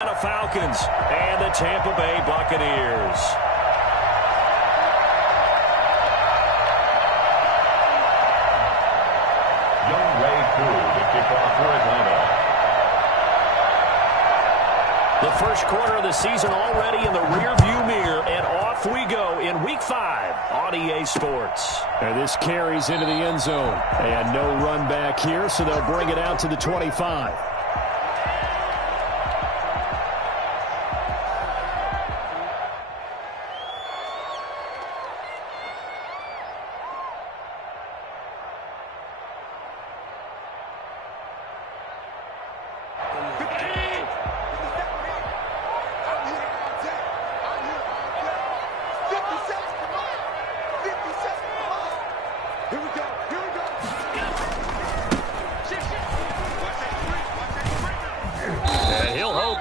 The Falcons and the Tampa Bay Buccaneers. To kick off for Atlanta. The first quarter of the season already in the rearview mirror, and off we go in Week 5 on EA Sports. And this carries into the end zone. And no run back here, so they'll bring it out to the 25.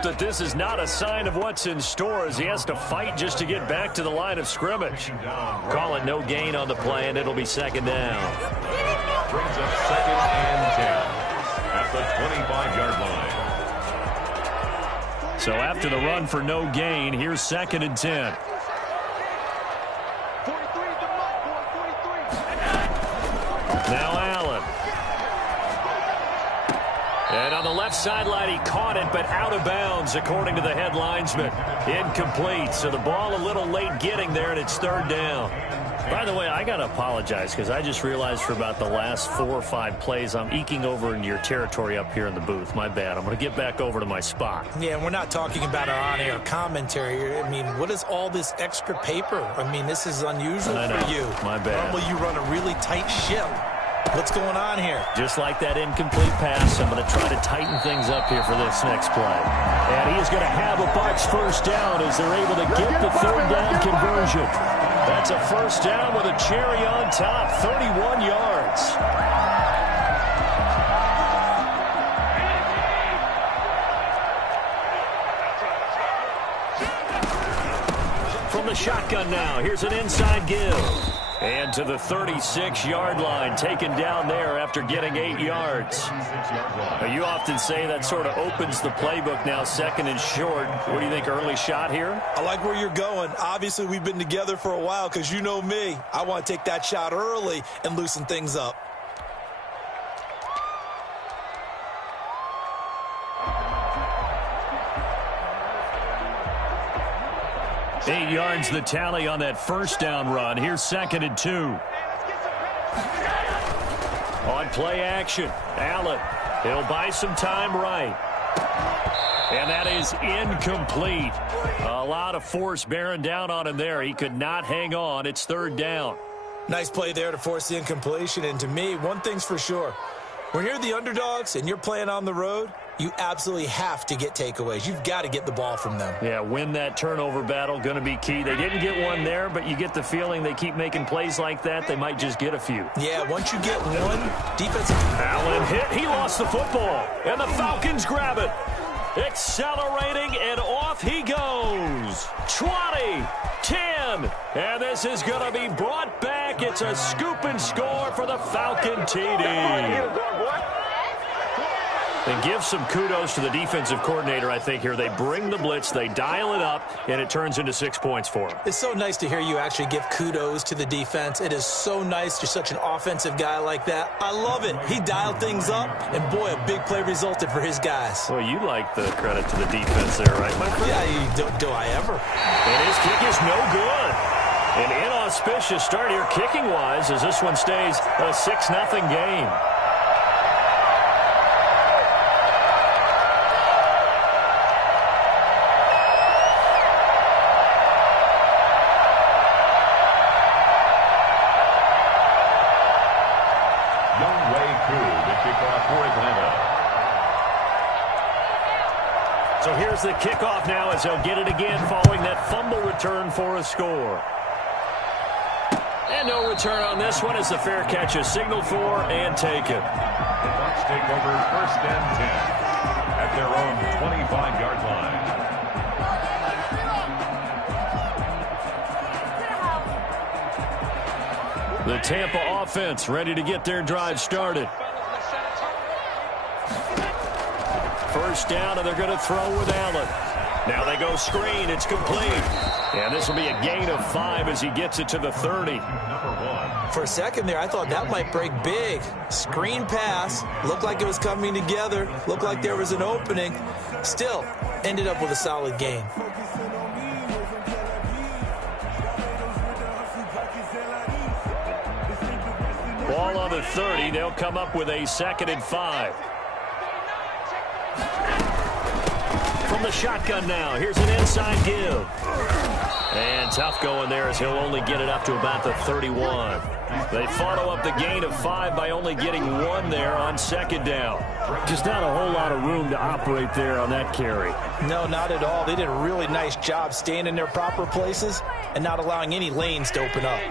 That this is not a sign of what's in store as he has to fight just to get back to the line of scrimmage. Call it no gain on the play, and it'll be second down. Brings up 2nd and 10 at the 25-yard line. So after the run for no gain, here's 2nd and 10. Now Allen. And on the left sideline, he caught it, but out of bounds, according to the head linesman. Incomplete, so the ball a little late getting there, and it's 3rd down. By the way, I got to apologize because I just realized for about the last 4 or 5 plays, I'm eking over into your territory up here in the booth. My bad. I'm going to get back over to my spot. Yeah, and we're not talking about our on-air commentary. I mean, what is all this extra paper? I mean, this is unusual for you. My bad. Normally you run a really tight ship. What's going on here? Just like that incomplete pass, I'm going to try to tighten things up here for this next play. And he is going to have a Bucs first down as they're able to get the 3rd down conversion. That's a first down with a cherry on top, 31 yards. From the shotgun now, here's an inside give. And to the 36-yard line, taken down there after getting 8 yards. Now, you often say that sort of opens the playbook now, 2nd and short. What do you think, early shot here? I like where you're going. Obviously, we've been together for a while because you know me. I want to take that shot early and loosen things up. Eight yards the tally on that first down run. Here's 2nd and 2. On play action, Allen. He'll buy some time right. And that is incomplete. A lot of force bearing down on him there. He could not hang on. It's 3rd down. Nice play there to force the incompletion. And to me, one thing's for sure. When you're the underdogs and you're playing on the road, you absolutely have to get takeaways. You've got to get the ball from them. Yeah, win that turnover battle, going to be key. They didn't get one there, but you get the feeling they keep making plays like that, they might just get a few. Yeah, once you get one, defense... Allen hit. He lost the football, and the Falcons grab it. Accelerating, and off he goes. 20, 10, and this is going to be brought back. It's a scoop and score for the Falcon TD. And give some kudos to the defensive coordinator, I think, here. They bring the blitz, they dial it up, and it turns into 6 points for them. It's so nice to hear you actually give kudos to the defense. It is so nice. You're such an offensive guy like that. I love it. He dialed things up, and boy, a big play resulted for his guys. Well, you like the credit to the defense there, right, my friend? Yeah, do I ever? And his kick is no good. An inauspicious start here kicking-wise as this one stays a 6-0 game. So here's the kickoff now as they'll get it again following that fumble return for a score. And no return on this one as the fair catch is signaled for and taken. The Bucs take over 1st and 10 at their own 25-yard line. The Tampa offense ready to get their drive started. First down, and they're going to throw with Allen. Now they go screen. It's complete. And this will be a gain of 5 as he gets it to the 30. For a second there, I thought that might break big. Screen pass. Looked like it was coming together. Looked like there was an opening. Still, ended up with a solid gain. Ball on the 30. They'll come up with a 2nd and 5. From the shotgun now. Here's an inside give. And tough going there as he'll only get it up to about the 31. They follow up the gain of 5 by only getting 1 there on 2nd down. Just not a whole lot of room to operate there on that carry. No, not at all. They did a really nice job staying in their proper places and not allowing any lanes to open up.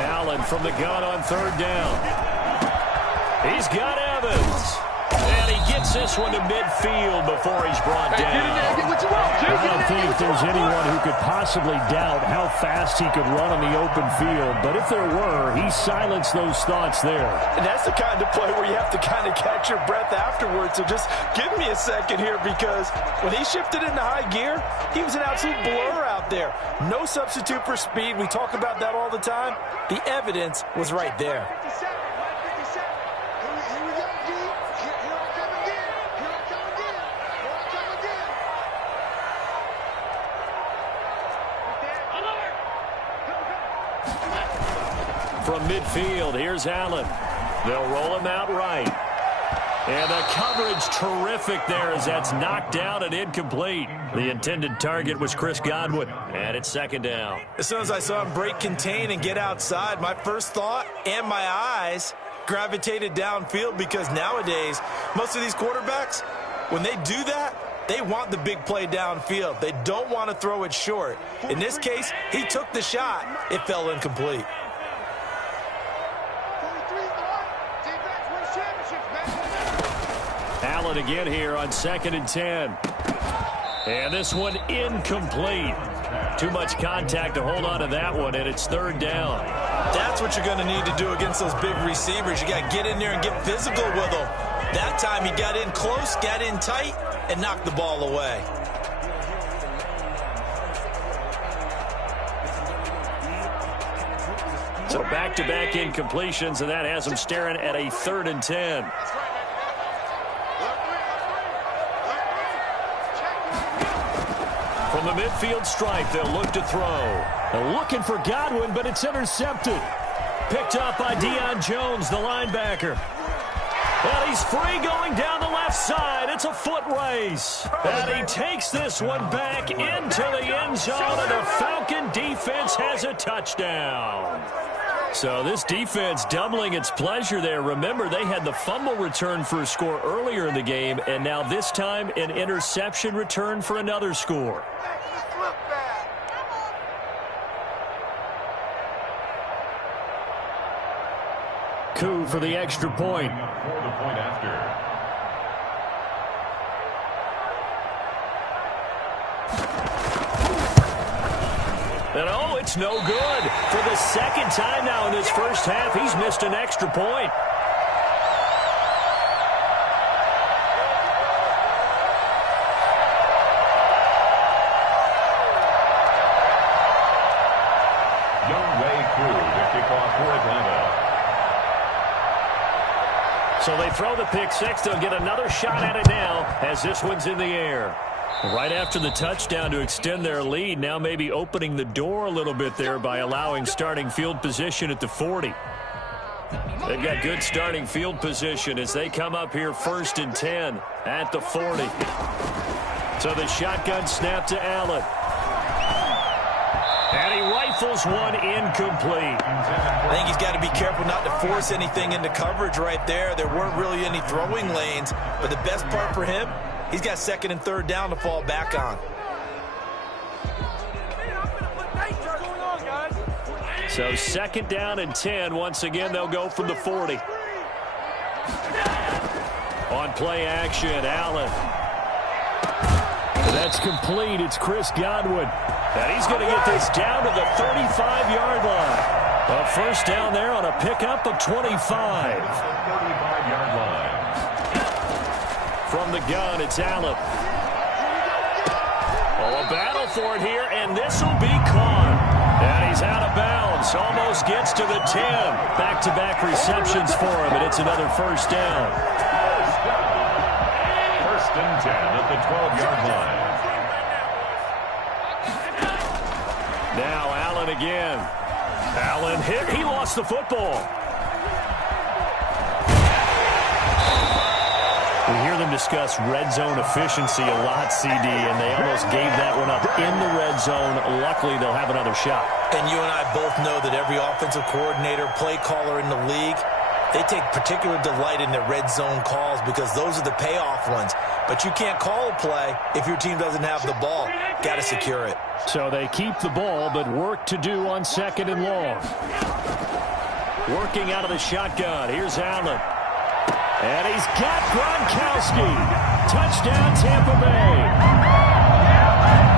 Allen from the gun on 3rd down. He's got Evans. And he gets this one to midfield before he's brought down. I don't think there's anyone who could possibly doubt how fast he could run on the open field. But if there were, he silenced those thoughts there. And that's the kind of play where you have to kind of catch your breath afterwards. So just give me a second here, because when he shifted into high gear, he was an absolute blur out there. No substitute for speed. We talk about that all the time. The evidence was right there. From midfield, here's Allen. They'll roll him out right. And the coverage terrific there as that's knocked down and incomplete. The intended target was Chris Godwin, and it's 2nd down. As soon as I saw him break contain and get outside, my first thought and my eyes gravitated downfield, because nowadays, most of these quarterbacks, when they do that, they want the big play downfield. They don't want to throw it short. In this case, he took the shot. It fell incomplete. Allen again here on 2nd and 10. And this one incomplete. Too much contact to hold on to that one, and it's 3rd down. That's what you're going to need to do against those big receivers. You got to get in there and get physical with them. That time he got in close, got in tight, and knocked the ball away. So back-to-back incompletions, and that has him staring at a 3rd and 10. From the midfield stripe, they'll look to throw. They're looking for Godwin, but it's intercepted. Picked up by Deion Jones, the linebacker. And he's free going down the left side. It's a foot race. And he takes this one back into the end zone, and the Falcon defense has a touchdown. So this defense doubling its pleasure there. Remember, they had the fumble return for a score earlier in the game, and now this time an interception return for another score. Coup for the extra point. For the point after. And oh, it's no good. For the 2nd time now in this first half, he's missed an extra point. So they throw the pick six. They'll get another shot at it now as this one's in the air. Right after the touchdown to extend their lead, now maybe opening the door a little bit there by allowing starting field position at the 40. They've got good starting field position as they come up here 1st and 10 at the 40. So the shotgun snap to Allen. And he rifles one incomplete. I think he's got to be careful not to force anything into coverage right there. There weren't really any throwing lanes, but the best part for him, he's got 2nd and 3rd down to fall back on. So 2nd down and 10. Once again, they'll go from the 40. On play action, Allen. That's complete. It's Chris Godwin. And he's going to get this down to the 35-yard line. A first down there on a pickup of 25. 35-yard line. From the gun, it's Allen. Oh, a battle for it here, and this will be caught. And he's out of bounds. Almost gets to the 10. Back-to-back receptions for him, and it's another first down. First and 10 at the 12-yard line. Now Allen again. Allen hit. He lost the football. We hear them discuss red zone efficiency a lot, CD, and they almost gave that one up in the red zone. Luckily, they'll have another shot. And you and I both know that every offensive coordinator, play caller in the league, they take particular delight in their red zone calls because those are the payoff ones. But you can't call a play if your team doesn't have the ball. Got to secure it. So they keep the ball, but work to do on second and long. Working out of the shotgun. Here's Allen. And he's got Gronkowski. Touchdown, Tampa Bay.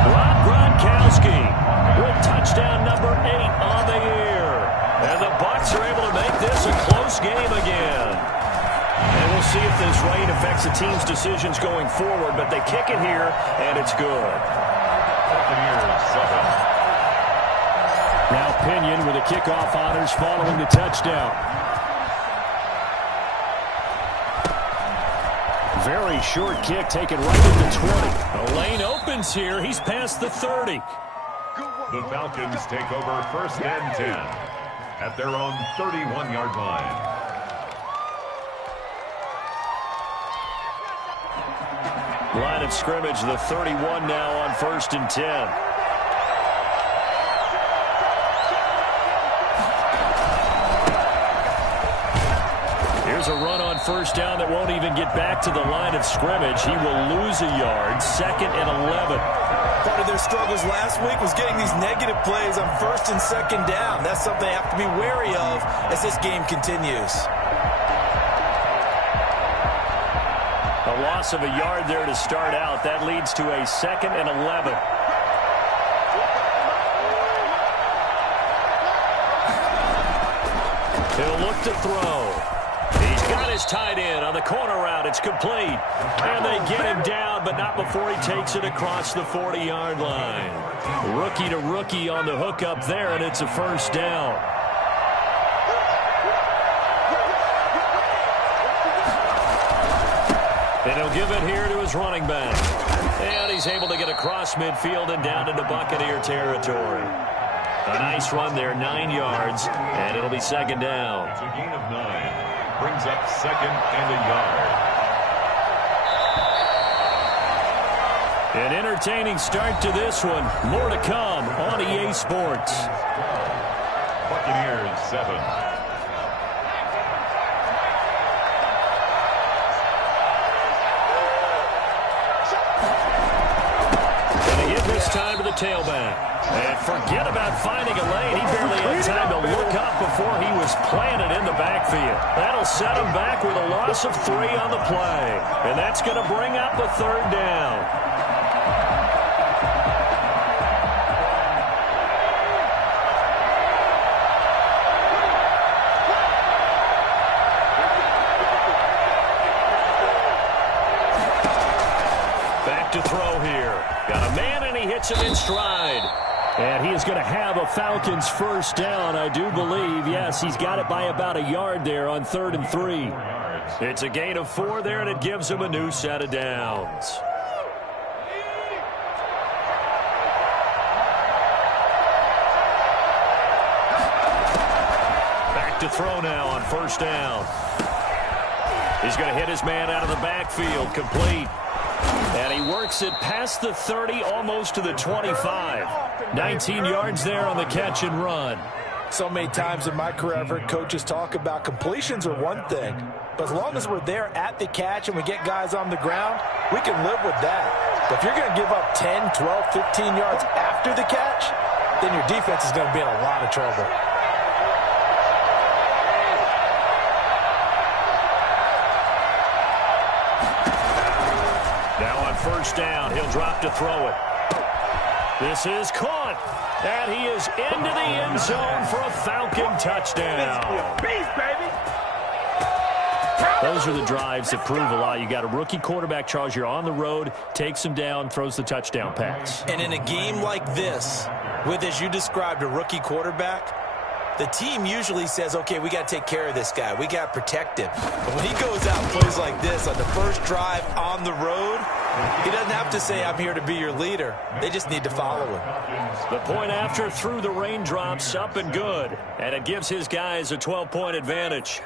Rob Gronkowski with touchdown number 8 on the year. And the Bucs are able to make this a close game again. And we'll see if this rain affects the team's decisions going forward, but they kick it here, and it's good. Now Pinion with the kickoff honors following the touchdown. Very short kick taken right at the 20. The lane opens here. He's past the 30. The Falcons take over first and 10 at their own 31-yard line. Line of scrimmage, the 31 now on first and 10. Here's a run on first down that won't even get back to the line of scrimmage. He will lose a yard, second and 11. Part of their struggles last week was getting these negative plays on first and second down. That's something they have to be wary of as this game continues. A loss of a yard there to start out. That leads to a second and 11. He'll look to throw. He's got his tight end on the corner route. It's complete. And they get him down, but not before he takes it across the 40-yard line. Rookie to rookie on the hookup there, and it's a first down. And he'll give it here to his running back. And he's able to get across midfield and down into Buccaneer territory. A nice run there, 9 yards, and it'll be second down. It's a gain of 9. Brings up second and a yard. An entertaining start to this one. More to come on EA Sports. Buccaneers 7. Time to the tailback. And forget about finding a lane. He barely had time to look up before he was planted in the backfield. That'll set him back with a loss of 3 on the play. And that's going to bring up a third down. Back to throw here. Got a man, and he hits him in stride. And he is going to have a Falcons first down, I do believe. Yes, he's got it by about a yard there on 3rd and 3. It's a gain of 4 there, and it gives him a new set of downs. Back to throw now on first down. He's going to hit his man out of the backfield, complete. And he works it past the 30, almost to the 25. 19 yards there on the catch and run. So many times in my career, I've heard coaches talk about completions are one thing. But as long as we're there at the catch and we get guys on the ground, we can live with that. But if you're going to give up 10, 12, 15 yards after the catch, then your defense is going to be in a lot of trouble. First down, he'll drop to throw it. This is caught, and he is into the end zone for a Falcon touchdown. Beast, baby. Those are the drives that prove a lot. You got a rookie quarterback, Charles. You're on the road, takes him down, throws the touchdown pass. And in a game like this, with, as you described, a rookie quarterback, the team usually says, okay, we got to take care of this guy. We got to protect him. But when he goes out and plays like this on the first drive on the road, he doesn't have to say, I'm here to be your leader. They just need to follow him. The point after through the raindrops, up and good. And it gives his guys a 12-point advantage.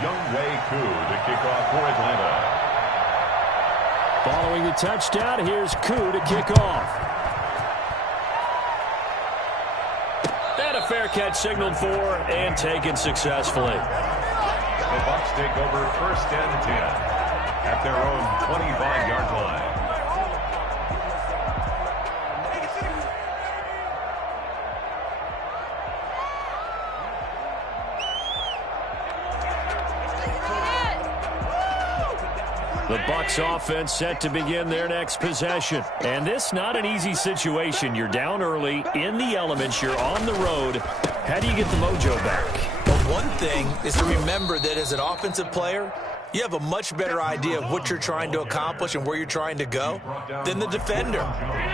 Younghoe Koo to kick off for Atlanta. Following the touchdown, here's Koo to kick off. And a fair catch signaled for and taken successfully. The Bucs take over first and 10 at their own 25-yard line. The Bucs offense set to begin their next possession. And this not an easy situation. You're down early, in the elements, you're on the road. How do you get the mojo back? Well, one thing is to remember that as an offensive player, you have a much better idea of what you're trying to accomplish and where you're trying to go than the defender.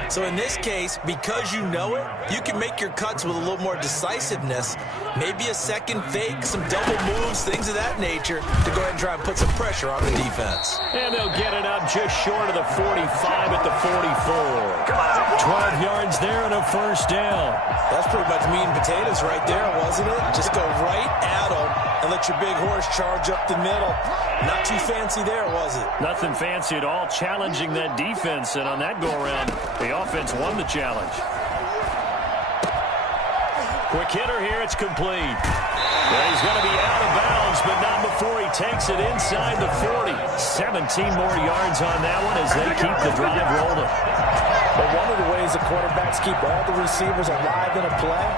So in this case, because you know it, you can make your cuts with a little more decisiveness, maybe a second fake, some double moves, things of that nature, to go ahead and try and put some pressure on the defense. And they'll get it up just short of the 45 at the 44. 12 yards there and a first down. That's pretty much meat and potatoes right there, wasn't it? Just go right at them and let your big horse charge up the middle. Not too fancy there, was it? Nothing fancy at all, challenging that defense, and on that go-around, the offense won the challenge. Quick hitter here, it's complete. Well, he's going to be out of bounds, but not before he takes it inside the 40. 17 more yards on that one as they keep the drive rolling. But one of the ways the quarterbacks keep all the receivers alive in a play,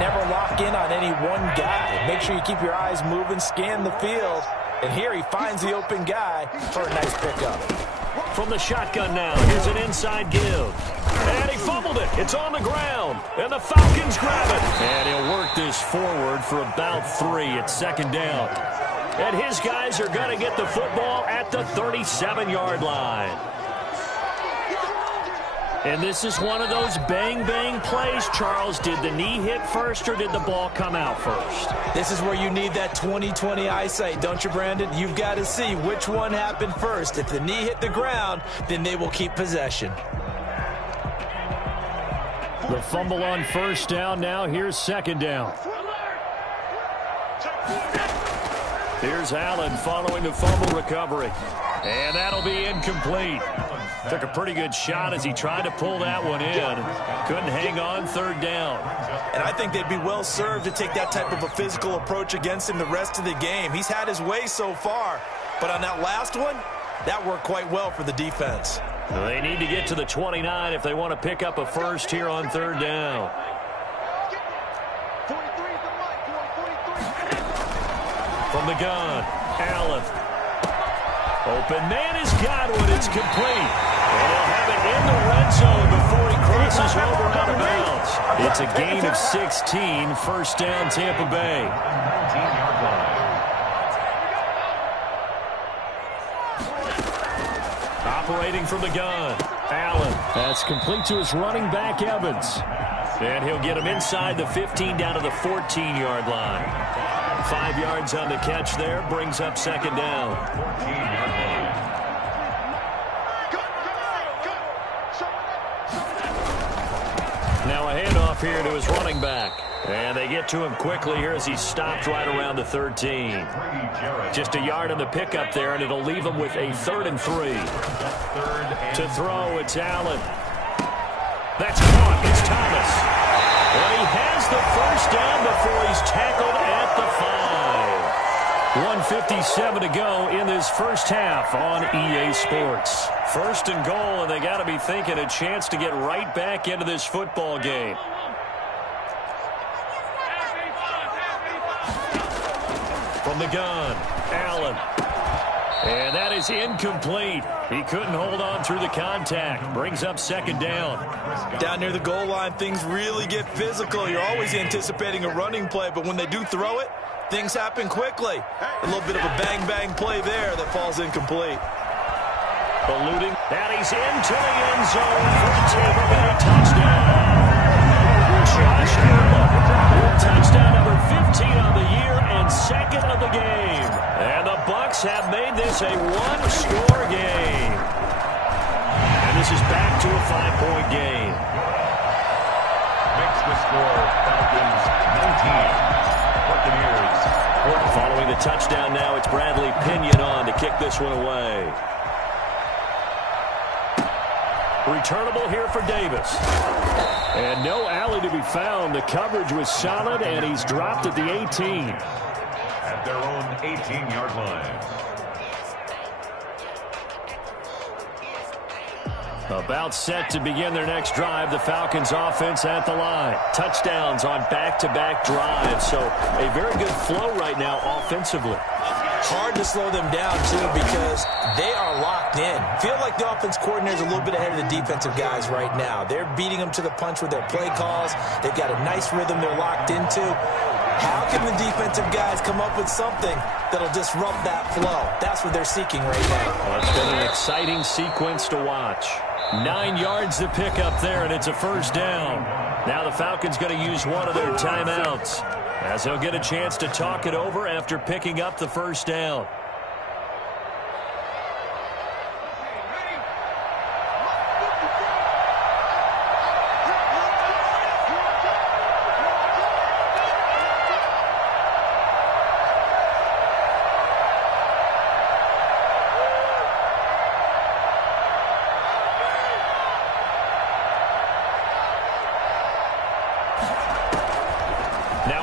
never lock in on any one guy. Make sure you keep your eyes moving, scan the field. And here he finds the open guy for a nice pickup. From the shotgun now, here's an inside give. And he fumbled it. It's on the ground. And the Falcons grab it. And he'll work this forward for about 3 at second down. And his guys are going to get the football at the 37-yard line. And this is one of those bang-bang plays, Charles. Did the knee hit first or did the ball come out first? This is where you need that 20/20 eyesight, don't you, Brandon? You've got to see which one happened first. If the knee hit the ground, then they will keep possession. The fumble on first down now. Here's second down. Here's Allen following the fumble recovery. And that'll be incomplete. Took a pretty good shot as he tried to pull that one in. Couldn't hang on third down. And I think they'd be well served to take that type of a physical approach against him the rest of the game. He's had his way so far. But on that last one, that worked quite well for the defense. They need to get to the 29 if they want to pick up a first here on third down. From the gun, Allen. Open man is Godwin. It's complete. And he'll have it in the red zone before he crosses over out of bounds. It's a gain of 16. First down, Tampa Bay. 19-yard line. Operating from the gun, Allen. That's complete to his running back, Evans. And he'll get him inside the 15 down to the 14-yard line. 5 yards on the catch there, brings up second down. 14-yard line. Now a handoff here to his running back. And they get to him quickly here as he's stopped right around the 13. Just a yard on the pickup there, and it'll leave him with a 3rd and 3. To throw, it's Allen. That's caught. It's Thomas. And he has the first down before he's tackled at the 5. 1:57 to go in this first half on EA Sports. First and goal, and they got to be thinking a chance to get right back into this football game. From the gun, Allen. And that is incomplete. He couldn't hold on through the contact. Brings up second down. Down near the goal line, things really get physical. You're always anticipating a running play, but when they do throw it, things happen quickly. A little bit of a bang-bang play there that falls incomplete. Eluding. And he's into the end zone for the Tampa Bay touchdown. Josh Allen, touchdown number 15 on the year and second of the game. And the Bucs have made this a one-score game. And this is back to a 5-point game. Makes the score Falcons 19. Buccaneers 4. Following the touchdown now, it's Bradley Pinion on to kick this one away. Returnable here for Davis. And no alley to be found. The coverage was solid, and he's dropped at the 18. At their own 18-yard line. About set to begin their next drive. The Falcons offense at the line. Touchdowns on back-to-back drives. So a very good flow right now offensively. Hard to slow them down, too, because they are locked in. Feel like the offense coordinator is a little bit ahead of the defensive guys right now. They're beating them to the punch with their play calls. They've got a nice rhythm they're locked into. How can the defensive guys come up with something that'll disrupt that flow? That's what they're seeking right now. Well, it's been an exciting sequence to watch. 9 yards to pick up there, and it's a first down. Now the Falcons going to use one of their timeouts, as they'll get a chance to talk it over after picking up the first down.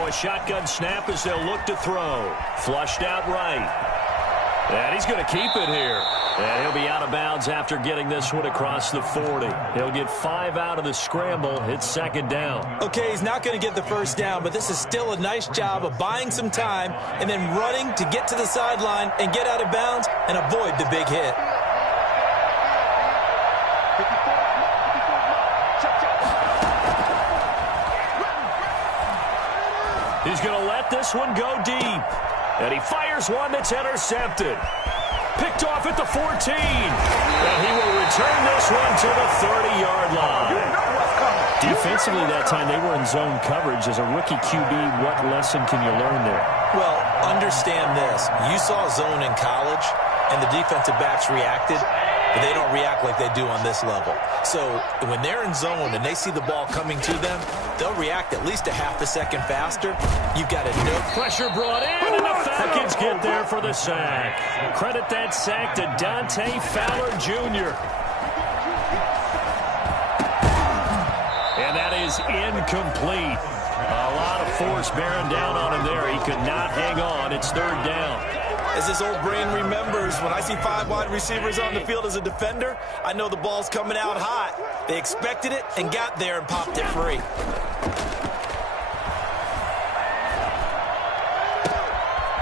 Shotgun snap as they'll look to throw. Flushed out right. And he's going to keep it here. And he'll be out of bounds after getting this one across the 40. He'll get 5 out of the scramble. It's second down. Okay, he's not going to get the first down, but this is still a nice job of buying some time and then running to get to the sideline and get out of bounds and avoid the big hit. He's going to let this one go deep. And he fires one that's intercepted. Picked off at the 14. And he will return this one to the 30-yard line. Defensively that time, they were in zone coverage. As a rookie QB, what lesson can you learn there? Well, understand this. You saw zone in college, and the defensive backs reacted, but they don't react like they do on this level. So when they're in zone and they see the ball coming to them, they'll react at least a half a second faster. You've got to know. Pressure brought in, and the Falcons get there for the sack. Credit that sack to Dante Fowler Jr. And that is incomplete. A lot of force bearing down on him there. He could not hang on. It's third down. As this old brain remembers, when I see 5 wide receivers on the field as a defender, I know the ball's coming out hot. They expected it and got there and popped it free.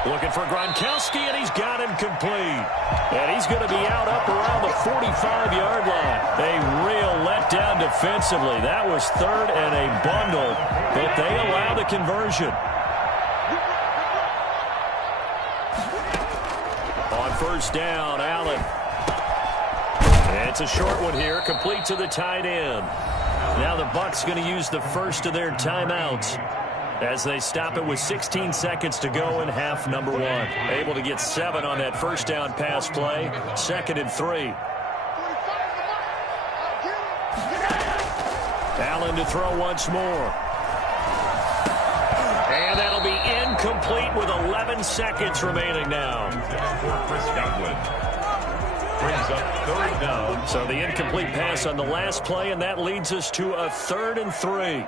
Looking for Gronkowski, and he's got him complete. And he's going to be out up around the 45-yard line. A real letdown defensively. That was third and a bundle, but they allow the conversion. On first down, Allen. It's a short one here, complete to the tight end. Now the Bucs going to use the first of their timeouts as they stop it with 16 seconds to go in half number 1. Able to get 7 on that first down pass play. 2nd and 3. Allen to throw once more. And that'll be incomplete with 11 seconds remaining now. Chris Godwin brings up third down. So the incomplete pass on the last play, and that leads us to a 3rd and 3.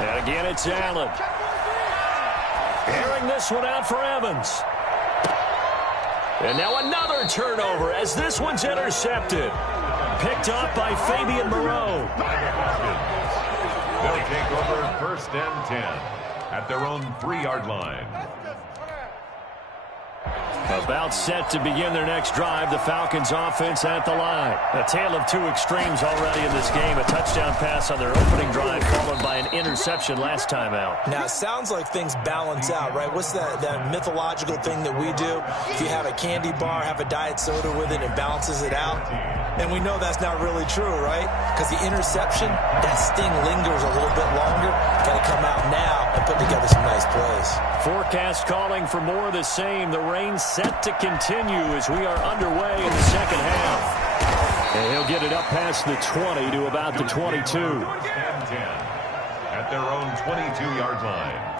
And again, it's Allen. Airing this one out for Evans. And now another turnover as this one's intercepted. Picked up by Fabian Moreau. They'll take over 1st and 10. at their own 3-yard line. About set to begin their next drive. The Falcons offense at the line. A tale of two extremes already in this game. A touchdown pass on their opening drive followed by an interception last time out. Now, it sounds like things balance out, right? What's that mythological thing that we do? If you have a candy bar, have a diet soda with it, it balances it out. And we know that's not really true, right? Because the interception, that sting lingers a little bit longer. Got to come out now and put together some nice plays. Forecast calling for more of the same. The rain set to continue as we are underway in the second half. And he'll get it up past the 20 to about the 22. 10 at their own 22-yard line.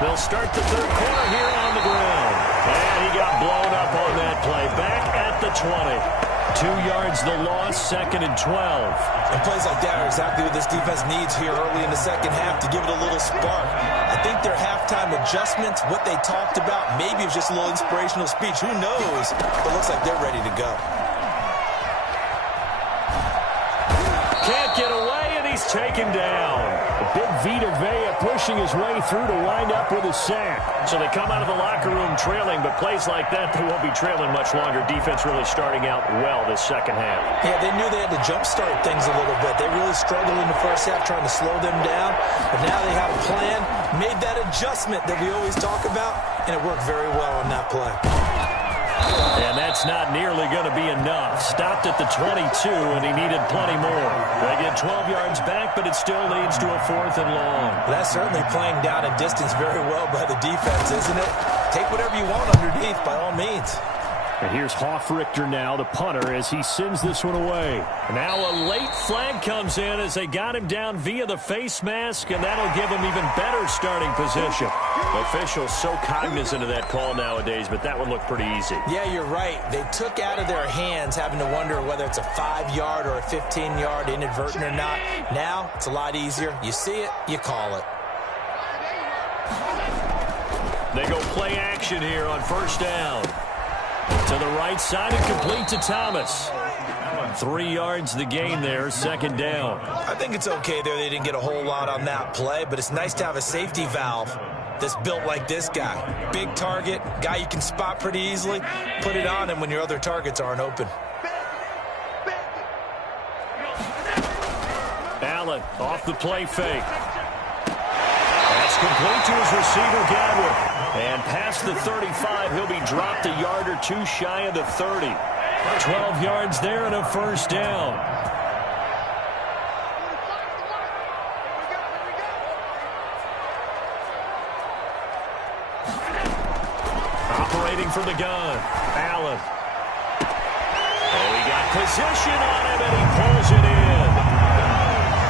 They'll start the third quarter here on the ground. And he got blown up on that play. Back at the 20. 2 yards the loss, 2nd and 12. And plays like that are exactly what this defense needs here early in the second half to give it a little spark. I think their halftime adjustments, what they talked about, maybe it was just a little inspirational speech. Who knows? But it looks like they're ready to go. Can't get away, and he's taken down. Big Vita Vea pushing his way through to wind up with a sack. So they come out of the locker room trailing, but plays like that, they won't be trailing much longer. Defense really starting out well this second half. Yeah, they knew they had to jumpstart things a little bit. They really struggled in the first half trying to slow them down. But now they have a plan, made that adjustment that we always talk about, and it worked very well on that play. And that's not nearly going to be enough. Stopped at the 22, and he needed plenty more. They get 12 yards back, but it still leads to a 4th and long. That's certainly playing down in distance very well by the defense, isn't it? Take whatever you want underneath, by all means. And here's Hoffrichter now, the punter, as he sends this one away. Now a late flag comes in as they got him down via the face mask, and that'll give him even better starting position. Officials so cognizant of that call nowadays, but that one looked pretty easy. Yeah, you're right. They took out of their hands having to wonder whether it's a 5-yard or a 15-yard inadvertent or not. Now, it's a lot easier. You see it, you call it. They go play action here on first down. To the right side and complete to Thomas. 3 yards the gain there, 2nd down. I think it's okay there. They didn't get a whole lot on that play, but it's nice to have a safety valve that's built like this guy. Big target, guy you can spot pretty easily. Put it on him when your other targets aren't open. Allen off the play fake. That's complete to his receiver, Godwin. And past the 35, he'll be dropped a yard or two shy of the 30. 12 yards there and a first down. Operating from the gun, Allen. Oh, he got position on him, and he pulls it in.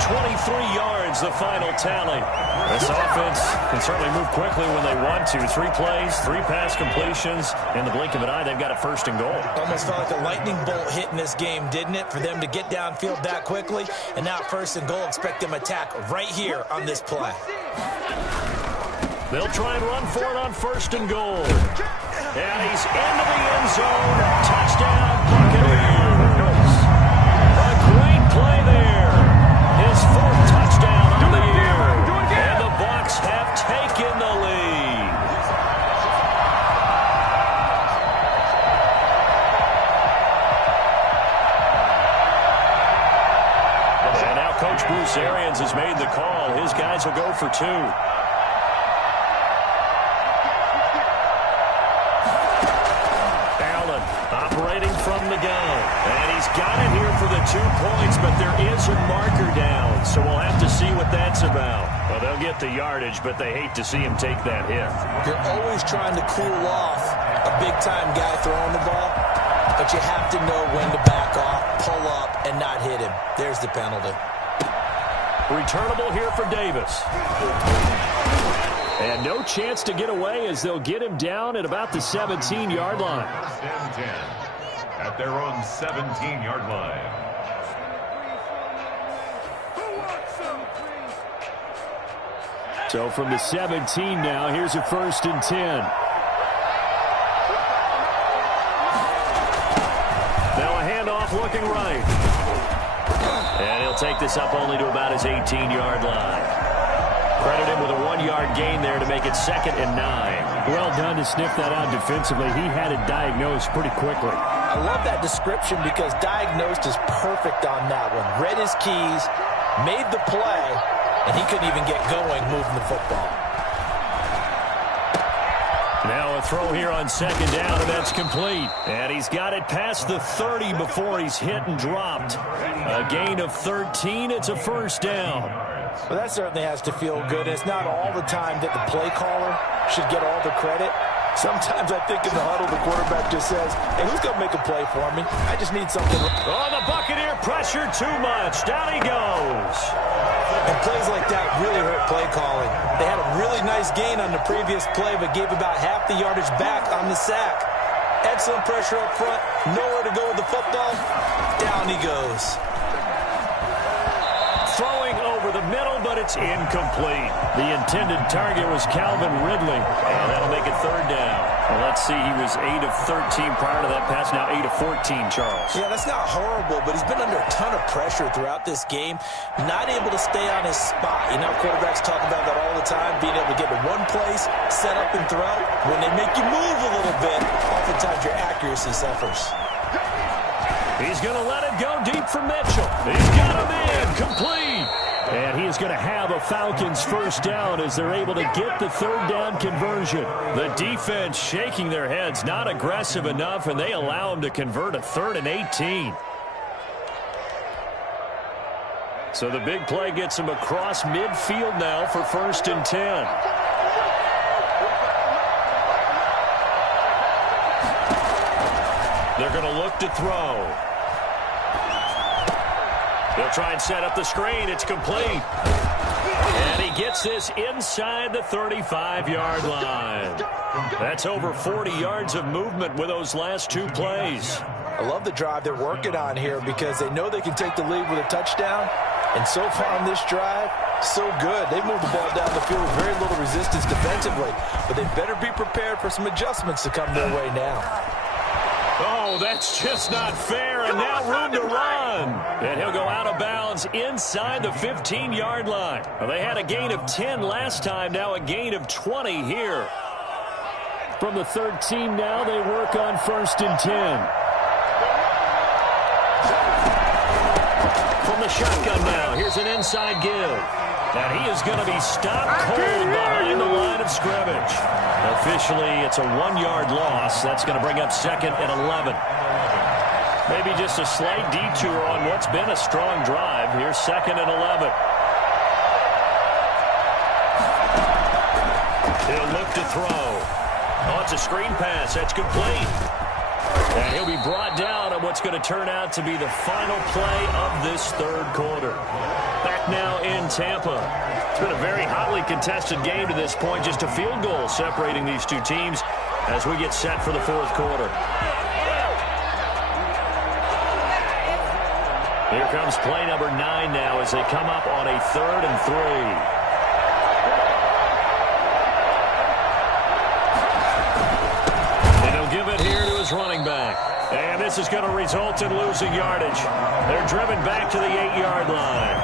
23 yards, the final tally. This offense can certainly move quickly when they want to. 3 plays, 3 pass completions. In the blink of an eye, they've got a 1st and goal. Almost felt like a lightning bolt hit in this game, didn't it? For them to get downfield that quickly. And now 1st and goal, expect them to attack right here on this play. They'll try and run for it on 1st and goal. And he's into the end zone. Touchdown, Buccaneers. A great play there. His 4th touchdown on the year. And the Bucs have taken the lead. And now Coach Bruce Arians has made the call. His guys will go for 2. Operating from the gun. And he's got it here for the 2 points, but there is a marker down, so we'll have to see what that's about. Well, they'll get the yardage, but they hate to see him take that hit. You're always trying to cool off a big-time guy throwing the ball, but you have to know when to back off, pull up, and not hit him. There's the penalty. Returnable here for Davis. And no chance to get away as they'll get him down at about the 17-yard line. 10 at their own 17-yard line. So from the 17 now, here's a 1st and 10. Now a handoff looking right. And he'll take this up only to about his 18-yard line. Credit him with a 1-yard gain there to make it 2nd and 9. Well done to sniff that out defensively. He had it diagnosed pretty quickly. I love that description because diagnosed is perfect on that one. Read his keys, made the play, and he couldn't even get going moving the football. Now a throw here on 2nd down, and that's complete. And he's got it past the 30 before he's hit and dropped. A gain of 13. It's a 1st down. Well, that certainly has to feel good. It's not all the time that the play caller should get all the credit. Sometimes I think in the huddle, the quarterback just says, hey, who's going to make a play for me? I just need something. Oh, the Buccaneer pressure too much. Down he goes. And plays like that really hurt play calling. They had a really nice gain on the previous play, but gave about half the yardage back on the sack. Excellent pressure up front. Nowhere to go with the football. Down he goes. Throwing over the middle, but it's incomplete. The intended target was Calvin Ridley, and that'll make it 3rd down. Well, let's see, he was 8 of 13 prior to that pass, now 8 of 14, Charles. Yeah, that's not horrible, but he's been under a ton of pressure throughout this game, not able to stay on his spot. You know, quarterbacks talk about that all the time, being able to get to one place, set up and throw. When they make you move a little bit, oftentimes your accuracy suffers. He's going to let it go deep for Mitchell. He's got him in, complete. And he is going to have a Falcons 1st down as they're able to get the 3rd down conversion. The defense shaking their heads, not aggressive enough, and they allow him to convert a 3rd and 18. So the big play gets him across midfield now for 1st and 10. They're going to look to throw. They'll try and set up the screen. It's complete. And he gets this inside the 35-yard line. That's over 40 yards of movement with those last 2 plays. I love the drive they're working on here because they know they can take the lead with a touchdown. And so far on this drive, so good. They've moved the ball down the field with very little resistance defensively. But they better be prepared for some adjustments to come their way now. Oh, that's just not fair, and now room to run. And he'll go out of bounds inside the 15-yard line. Well, they had a gain of 10 last time, now a gain of 20 here. From the 13 now, they work on 1st and 10. From the shotgun now, here's an inside give. And he is going to be stopped cold behind the line of scrimmage. Officially, it's a 1-yard loss. That's going to bring up 2nd and 11. Maybe just a slight detour on what's been a strong drive. Here's 2nd and 11. He'll look to throw. Oh, it's a screen pass. That's complete. And he'll be brought down on what's going to turn out to be the final play of this 3rd quarter. Back now in Tampa. It's been a very hotly contested game to this point. Just a field goal separating these two teams as we get set for the 4th quarter. Here comes play number 9 now as they come up on a 3rd and 3. Give it here to his running back. And this is going to result in losing yardage. They're driven back to the 8-yard line.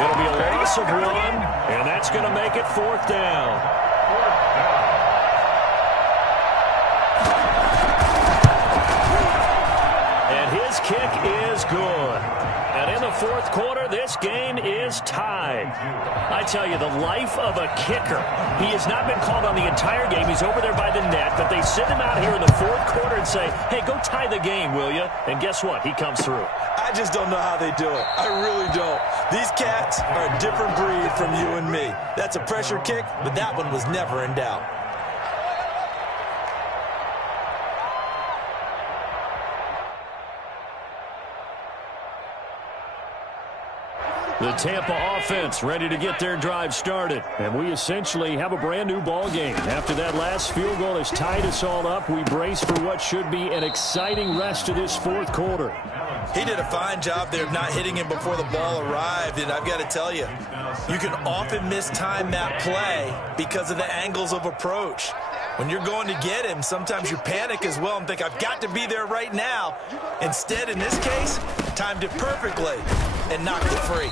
It'll be a loss of 1, and that's going to make it 4th down. And his kick is good. And in the 4th quarter, this game is tied. I tell you, the life of a kicker. He has not been called on the entire game. He's over there by the net, but they send him out here in the 4th quarter and say, hey, go tie the game, will you? And guess what? He comes through. I just don't know how they do it. I really don't. These cats are a different breed from you and me. That's a pressure kick, but that one was never in doubt. The Tampa offense ready to get their drive started. And we essentially have a brand new ball game. After that last field goal has tied us all up, we brace for what should be an exciting rest of this 4th quarter. He did a fine job there of not hitting him before the ball arrived, and I've got to tell you, you can often mistime that play because of the angles of approach. When you're going to get him, sometimes you panic as well and think, I've got to be there right now. Instead, in this case, timed it perfectly and knocked it free.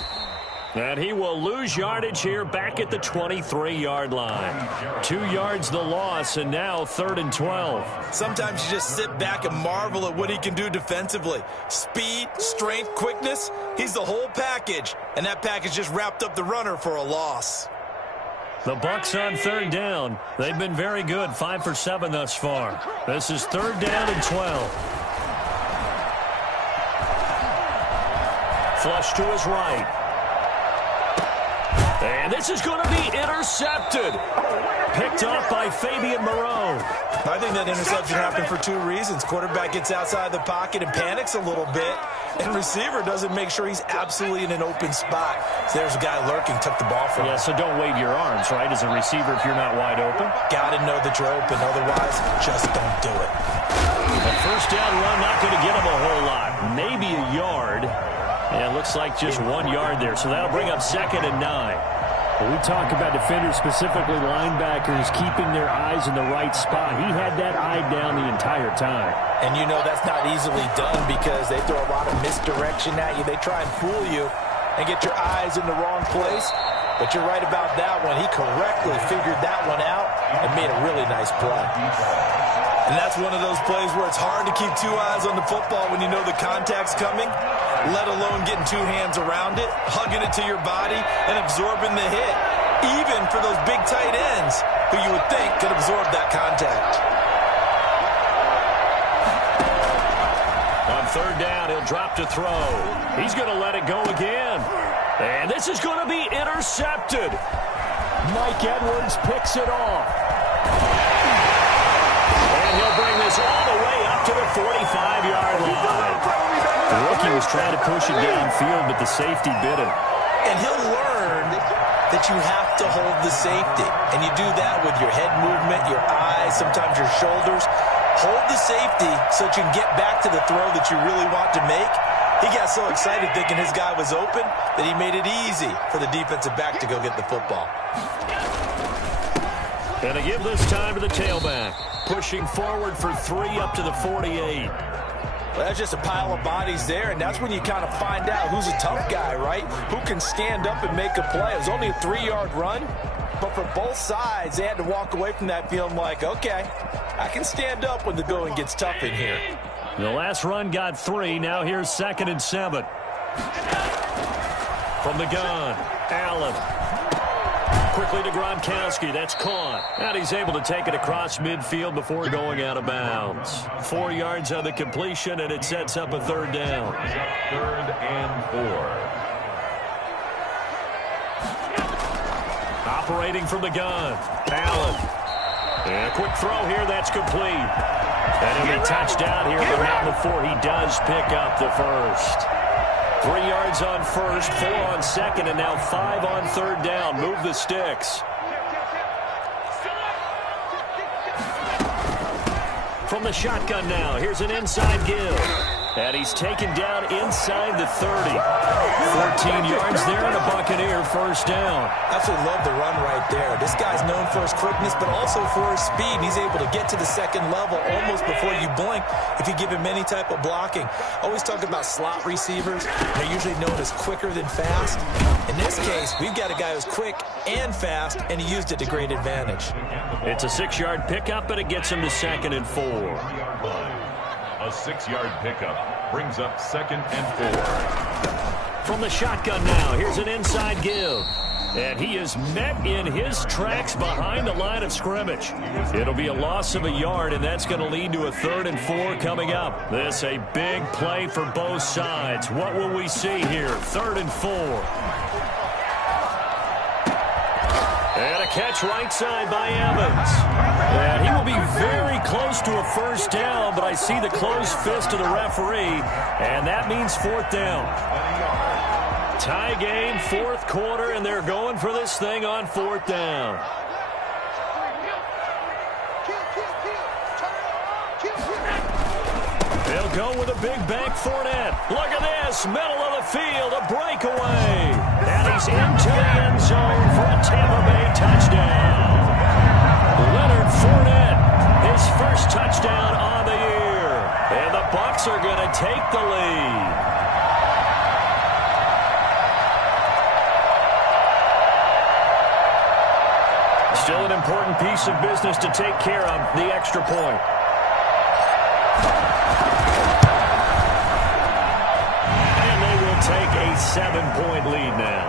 And he will lose yardage here back at the 23-yard line. 2 yards the loss, and now 3rd and 12. Sometimes you just sit back and marvel at what he can do defensively. Speed, strength, quickness, he's the whole package. And that package just wrapped up the runner for a loss. The Bucs on 3rd down. They've been very good, 5 for 7 thus far. This is 3rd down and 12. Flush to his right. And this is going to be intercepted. Picked off by Fabian Moreau. I think that interception happened for 2 reasons. Quarterback gets outside the pocket and panics a little bit. And receiver doesn't make sure he's absolutely in an open spot. So there's a guy lurking, took the ball from him. Yeah, so don't wave your arms, right, as a receiver if you're not wide open. Got to know that you're open. Otherwise, just don't do it. The first down run not going to get him a whole lot. Maybe a yard. And it looks like just 1 yard there. So that'll bring up 2nd and 9. When we talk about defenders, specifically linebackers, keeping their eyes in the right spot, he had that eye down the entire time. And you know that's not easily done because they throw a lot of misdirection at you. They try and fool you and get your eyes in the wrong place. But you're right about that one. He correctly figured that one out and made a really nice play. And that's one of those plays where it's hard to keep 2 eyes on the football when you know the contact's coming, let alone getting 2 hands around it, hugging it to your body, and absorbing the hit, even for those big tight ends who you would think could absorb that contact. On 3rd down, he'll drop to throw. He's going to let it go again. And this is going to be intercepted. Mike Edwards picks it off. And he'll bring this all the way up to the 45-yard line. The rookie was trying to push it downfield, but the safety bit him. And he'll learn that you have to hold the safety. And you do that with your head movement, your eyes, sometimes your shoulders. Hold the safety so that you can get back to the throw that you really want to make. He got so excited thinking his guy was open that he made it easy for the defensive back to go get the football. And to give this time to the tailback. Pushing forward for 3 up to the 48. Well, that's just a pile of bodies there, and that's when you kind of find out who's a tough guy, right? Who can stand up and make a play. It was only a 3-yard run, but for both sides, they had to walk away from that feeling like, okay, I can stand up when the going gets tough in here. The last run got 3. Now here's 2nd and 7. From the gun, Allen. Quickly to Gronkowski. That's caught. And he's able to take it across midfield before going out of bounds. 4 yards on the completion, and it sets up a 3rd down. 3rd and 4. Operating from the gun, Allen. And a quick throw here. That's complete. And he'll be touchdown here, but not before he does pick up the first. 3 yards on first, 4 on second, and now 5 on 3rd down. Move the sticks. From the shotgun now, here's an inside give. And he's taken down inside the 30. 14 yards there and a Buccaneer first down. Absolutely love the run right there. This guy's known for his quickness, but also for his speed. And he's able to get to the 2nd level almost before you blink if you give him any type of blocking. Always talk about slot receivers. They're usually known as quicker than fast. In this case, we've got a guy who's quick and fast, and he used it to great advantage. It's a 6-yard pickup, and it gets him to 2nd and 4. A 6-yard pickup brings up 2nd and 4. From the shotgun now, here's an inside give. And he is met in his tracks behind the line of scrimmage. It'll be a loss of a yard, and that's going to lead to a 3rd and 4 coming up. This a big play for both sides. What will we see here? 3rd and 4. And a catch right side by Evans. And he will be very close to a first down, but I see the closed fist of the referee, and that means 4th down. Tie game, 4th quarter, and they're going for this thing on 4th down. They'll go with a big bank Fournette. Look at this, middle of the field, a breakaway. And he's into the end zone for a Tampa Bay touchdown. Leonard Fournette, his first touchdown on the year. And the Bucs are going to take the lead. Still an important piece of business to take care of, the extra point. And they will take a 7-point lead now.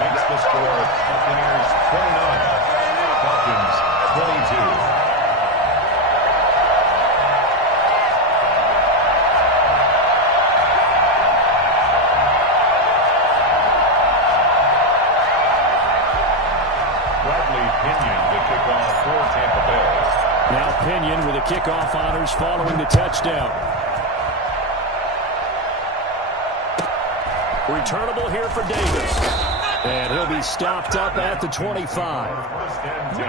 Makes the score Buccaneers 29, Falcons 22. Now Pinion with the kickoff honors following the touchdown. Returnable here for Davis. And he'll be stopped up at the 25. First and 10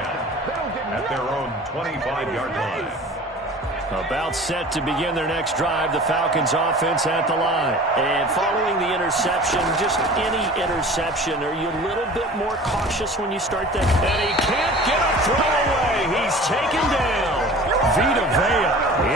at their own 25-yard line. About set to begin their next drive, the Falcons offense at the line. And following the interception, just any interception, are you a little bit more cautious when you start that? And he can't get a throw away. He's taken down. Vita Vea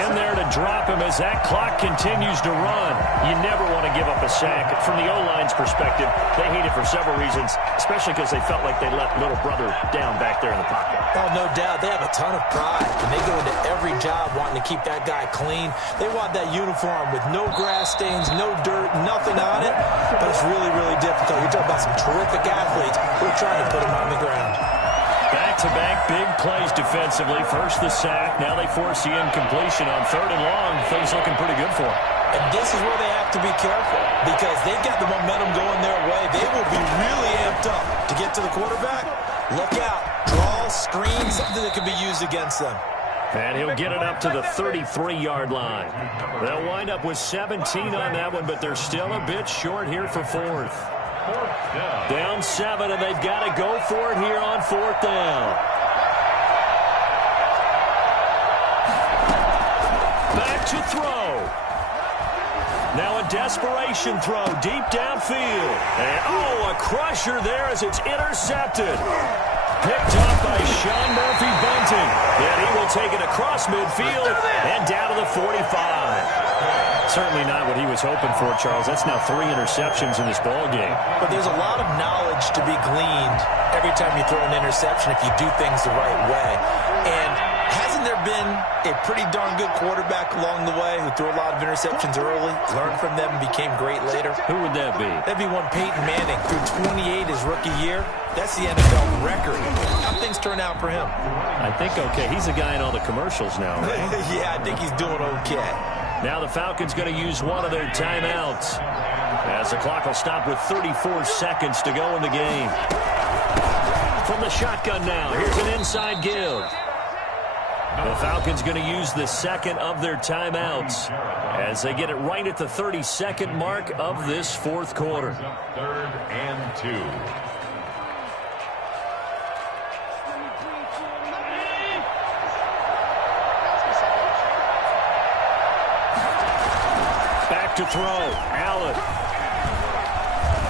in there to drop him as that clock continues to run. You never want to give up a sack. From the O-line's perspective, they hate it for several reasons, especially because they felt like they let little brother down back there in the pocket. Oh, no doubt. They have a ton of pride, and they go into every job wanting to keep that guy clean. They want that uniform with no grass stains, no dirt, nothing on it, but it's really, really difficult. You're talking about some terrific athletes who are trying to put him on the ground. Back-to-back big plays defensively. First the sack. Now they force the incompletion on 3rd and long. Things looking pretty good for them. And this is where they have to be careful because they've got the momentum going their way. They will be really amped up to get to the quarterback. Look out. Draw, screen, something that can be used against them. And he'll get it up to the 33-yard line. They'll wind up with 17 on that one, but they're still a bit short here for 4th. Down 7, and they've got to go for it here on 4th down. Back to throw. Now a desperation throw deep downfield. And, a crusher there as it's intercepted. Picked up by Sean Murphy-Bunting. And he will take it across midfield and down to the 45. Certainly not what he was hoping for, Charles. That's now 3 interceptions in this ball game. But there's a lot of knowledge to be gleaned every time you throw an interception if you do things the right way. And hasn't there been a pretty darn good quarterback along the way who threw a lot of interceptions early, learned from them, and became great later? Who would that be? That'd be one Peyton Manning. Threw 28 his rookie year. That's the NFL record. How things turn out for him? I think okay. He's a guy in all the commercials now, right? Yeah, I think he's doing okay. Now the Falcons going to use one of their timeouts as the clock will stop with 34 seconds to go in the game. From the shotgun now, here's an inside give. The Falcons going to use the second of their timeouts as they get it right at the 32nd mark of this 4th quarter. 3rd and 2. To throw, Allen.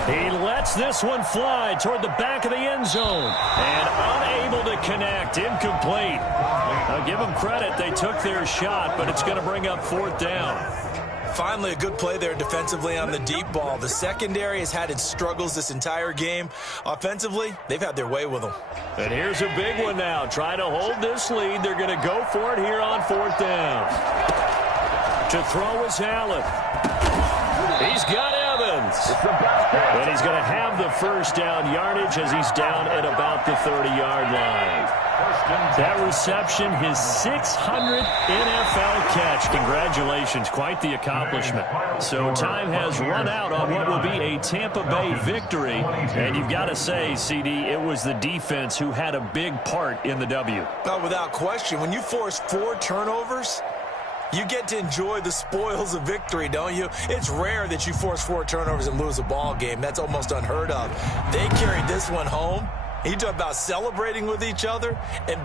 He lets this one fly toward the back of the end zone and unable to connect, incomplete. I'll give them credit, they took their shot, but it's going to bring up 4th down. Finally, a good play there defensively on the deep ball. The secondary has had its struggles this entire game. Offensively, they've had their way with them. And here's a big one now. Try to hold this lead. They're going to go for it here on 4th down. To throw is Allen. He's got Evans. And he's going to have the first down yardage as he's down at about the 30-yard line. That reception, his 600th NFL catch. Congratulations, quite the accomplishment. So time has run out on what will be a Tampa Bay victory. And you've got to say, CD, it was the defense who had a big part in the W. Without question, when you force 4 turnovers, you get to enjoy the spoils of victory, don't you? It's rare that you force 4 turnovers and lose a ball game. That's almost unheard of. They carried this one home. You talk about celebrating with each other and